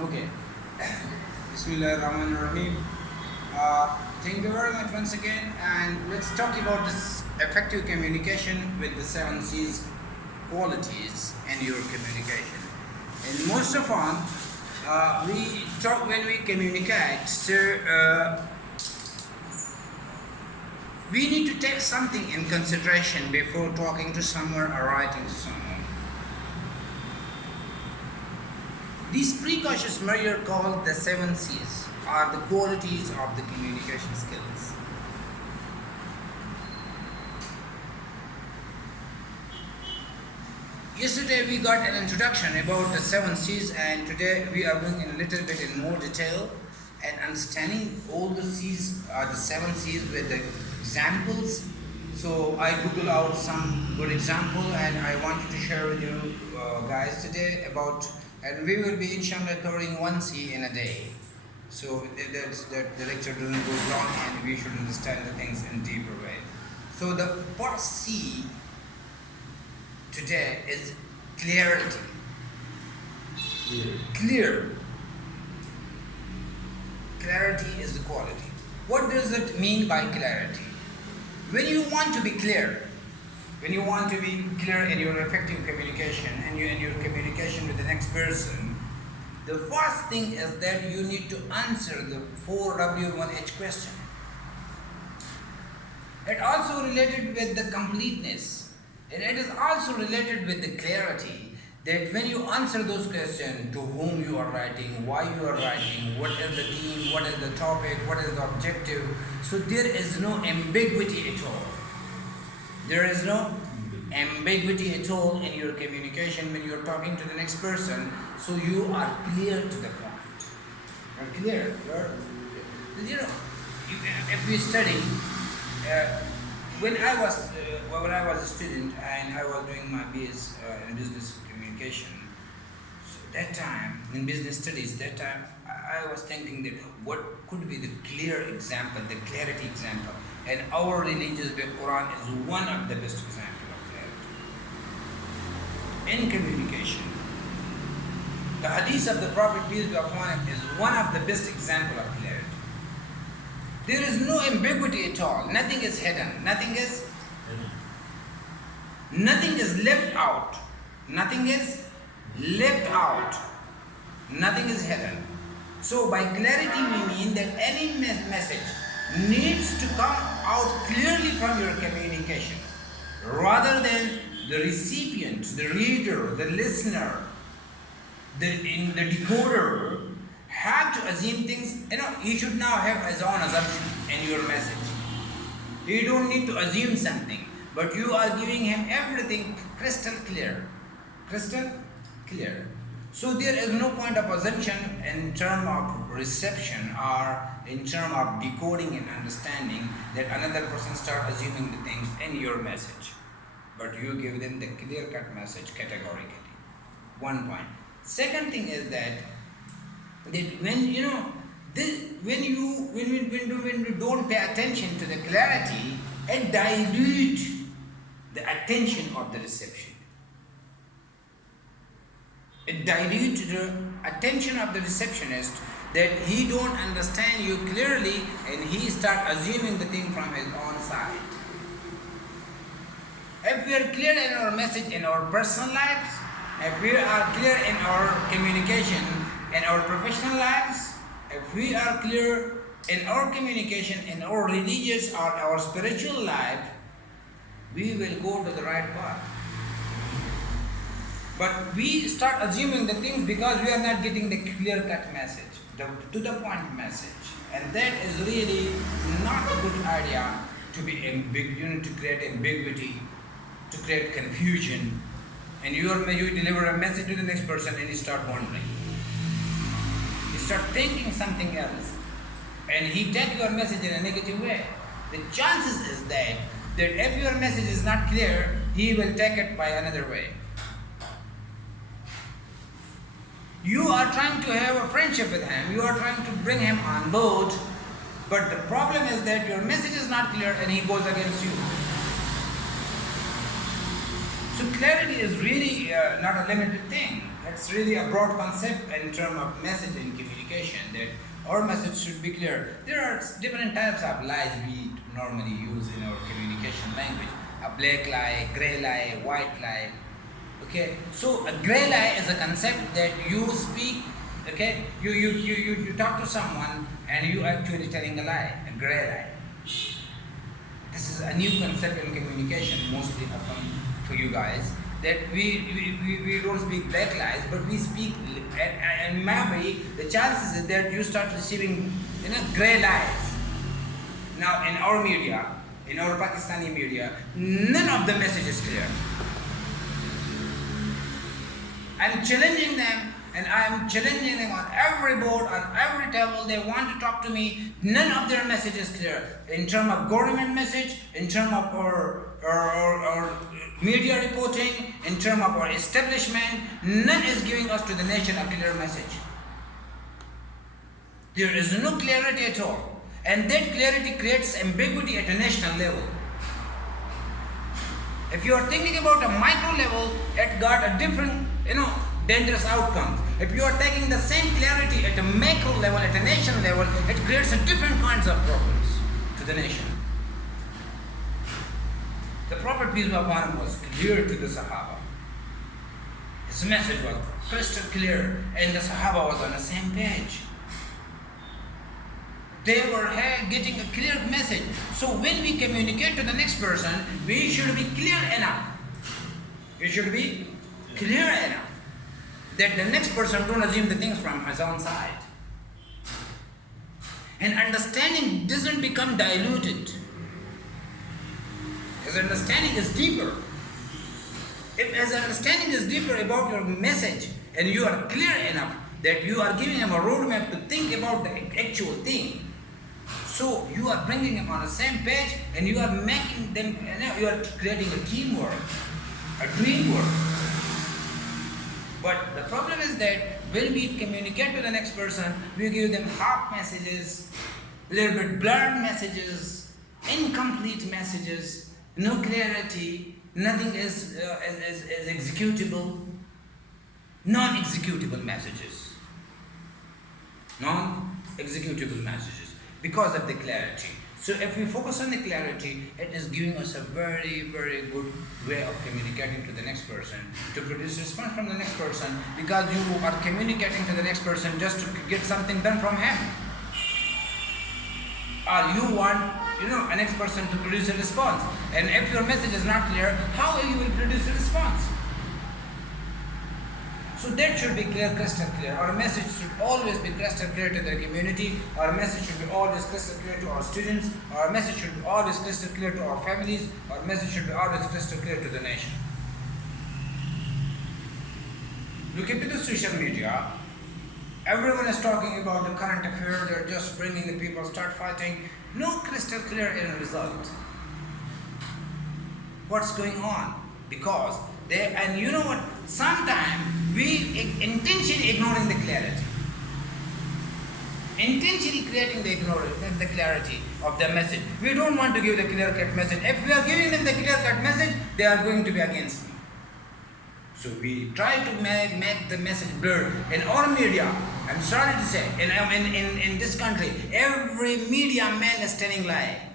Okay. Bismillahirrahmanirrahim. Thank you very much once again, and let's talk about this effective communication with the seven C's qualities in your communication. And most of all, we talk when we communicate. So we need to take something in consideration before talking to someone or writing to someone. These precautious measures called the seven C's are the qualities of the communication skills. Yesterday we got an introduction about the seven C's, and today we are going in a little bit in more detail and understanding all the C's, the seven C's with the examples. So I Google out some good example and I wanted to share with you guys today about, and we will be inshallah covering one C in a day. So that the lecture doesn't go long and we should understand the things in deeper way. So the first C today is clarity. Clear. Clarity is the quality. What does it mean by clarity? When you want to be clear, when you want to be clear in your effective communication and in your communication with the next person, the first thing is that you need to answer the 4W1H question. It also related with the completeness, and it is also related with the clarity, that when you answer those questions, to whom you are writing, why you are writing, what is the theme, what is the topic, what is the objective, so there is no ambiguity at all. There is no ambiguity at all in your communication when you are talking to the next person, so you are clear to the point. You are clear. If we study, when I was a student and I was doing my BS in business communication, so that time in business studies, that time I was thinking that what could be the clear example, the clarity example, and our religious Quran is one of the best examples of clarity in communication. The hadith of the Prophet peace be upon him is one of the best example of clarity. There is no ambiguity at all. Nothing is hidden. Nothing is left out. Nothing is left out. Nothing is hidden. So by clarity we mean that any message needs to come out clearly from your communication, rather than the recipient, the reader, the listener, the decoder have to assume things. You should now have his own assumption in your message. You don't need to assume something, but you are giving him everything crystal clear. Crystal clear. So there is no point of assumption in terms of reception or in terms of decoding and understanding that another person start assuming the things in your message. But you give them the clear-cut message categorically. One point. Second thing is that when you don't pay attention to the clarity, it dilutes the attention of the reception. It dilutes the attention of the receptionist, that he don't understand you clearly and he start assuming the thing from his own side. If we are clear in our message in our personal lives, if we are clear in our communication in our professional lives, if we are clear in our communication in our religious or our spiritual life, we will go to the right path. But we start assuming the things because we are not getting the clear-cut message, the to-the-point message. And that is really not a good idea to be ambiguous, to create ambiguity, to create confusion. And you deliver a message to the next person and you start wondering. You start thinking something else. And he takes your message in a negative way. The chances is that if your message is not clear, he will take it by another way. You are trying to have a friendship with him, you are trying to bring him on board, but the problem is that your message is not clear and he goes against you. So clarity is really not a limited thing. it's really a broad concept in terms of message and communication, that our message should be clear. There are different types of lies we normally use in our communication language. A black lie, gray lie, white lie. Okay, so a gray lie is a concept that you speak. Okay, you talk to someone and you actually telling a lie, a gray lie. This is a new concept in communication, mostly for you guys. That we don't speak black lies, but we speak, and maybe the chances is that you start receiving gray lies. Now in our media, in our Pakistani media, none of the message is clear. I'm challenging them, and I'm challenging them on every board, on every table. They want to talk to me. None of their message is clear. In terms of government message, in terms of our media reporting, in terms of our establishment, none is giving us to the nation a clear message. There is no clarity at all. And that clarity creates ambiguity at a national level. If you are thinking about a micro level, it got a different, dangerous outcomes. If you are taking the same clarity at a macro level, at a nation level, it creates a different kinds of problems to the nation. The Prophet peace be upon him was clear to the Sahaba. His message was crystal clear, and the Sahaba was on the same page. They were getting a clear message. So when we communicate to the next person, we should be clear enough. We should be clear enough that the next person don't assume the things from his own side. And understanding doesn't become diluted. His understanding is deeper. If his understanding is deeper about your message, and you are clear enough that you are giving him a roadmap to think about the actual thing, so you are bringing them on the same page, and you are making them, you are creating a teamwork, a dream work. But the problem is that when we communicate to the next person, we give them half messages, a little bit blurred messages, incomplete messages, no clarity, nothing is executable, non-executable messages. Non-executable messages because of the clarity. So if we focus on the clarity, it is giving us a very, very good way of communicating to the next person, to produce response from the next person, because you are communicating to the next person just to get something done from him. Or you want, a next person to produce a response. And if your message is not clear, how you will produce a response? So that should be clear, crystal clear. Our message should always be crystal clear to the community. Our message should be always crystal clear to our students. Our message should be always crystal clear to our families. Our message should be always crystal clear to the nation. Look into the social media. Everyone is talking about the current affair. They're just bringing the people, start fighting. No crystal clear end result. What's going on? Because and you know what? Sometimes we intentionally ignoring the clarity. Intentionally creating the clarity of the message. We don't want to give the clear-cut message. If we are giving them the clear-cut message, they are going to be against me. So we try to make the message blurred. In our media, I'm sorry to say, in this country, every media man is telling lie.